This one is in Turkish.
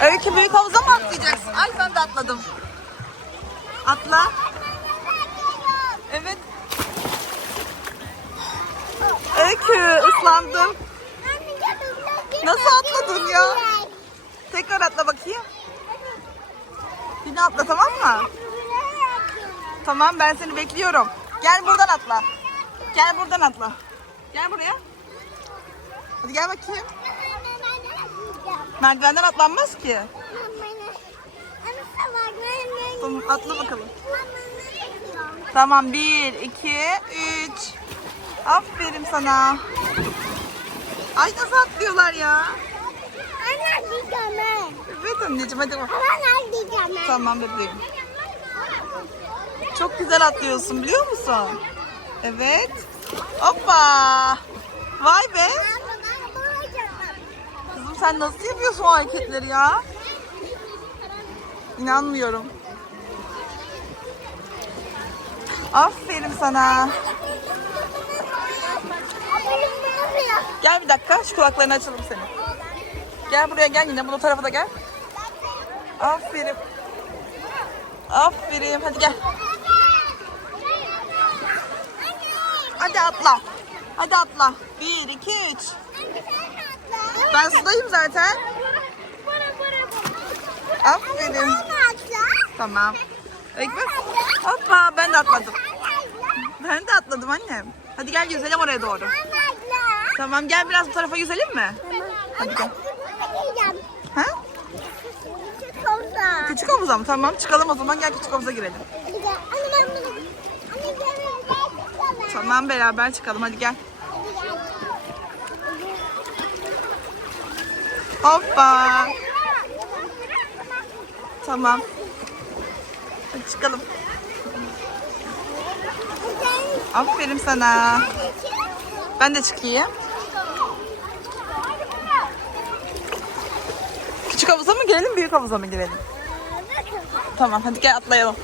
Öykü büyük havuza mı atlayacaksın? Ay ben de atladım. Atla. Evet. Öykü ıslandım. Nasıl atladın ya? Tekrar atla bakayım. Yine atla tamam mı? Tamam ben seni bekliyorum. Gel buradan atla. Gel buradan atla. Gel buraya. Hadi gel bakayım. Merdivenden atlanmaz ki. Tamam atla bakalım. Tamam bir, iki, üç. Aferin sana. Ay nasıl atlıyorlar ya? Evet anneciğim hadi bak. Tamam bebeğim. Çok güzel atlıyorsun biliyor musun? Evet. Hoppa. Vay be. Sen nasıl yapıyorsun o hareketleri ya? İnanmıyorum. Aferin sana. Gel bir dakika şu kulaklarını açalım senin. Gel buraya gel yine bu tarafa da gel. Aferin. Aferin hadi gel. Hadi atla. Hadi atla. Bir, iki, üç. Ben sudayım zaten. Aferin. Tamam. Bak. Hoppa ben de atladım. Ben de atladım annem. Hadi gel yüzelim oraya doğru. Tamam gel biraz bu tarafa yüzelim mi? Hadi gel. Ha? Küçük havuza mı? Tamam çıkalım o zaman gel küçük havuza girelim. Tamam beraber çıkalım hadi gel. Hoppa. Tamam. Hadi çıkalım. Aferin sana. Ben de çıkayım. Küçük havuza mı girelim, büyük havuza mı girelim? Tamam hadi gel atlayalım.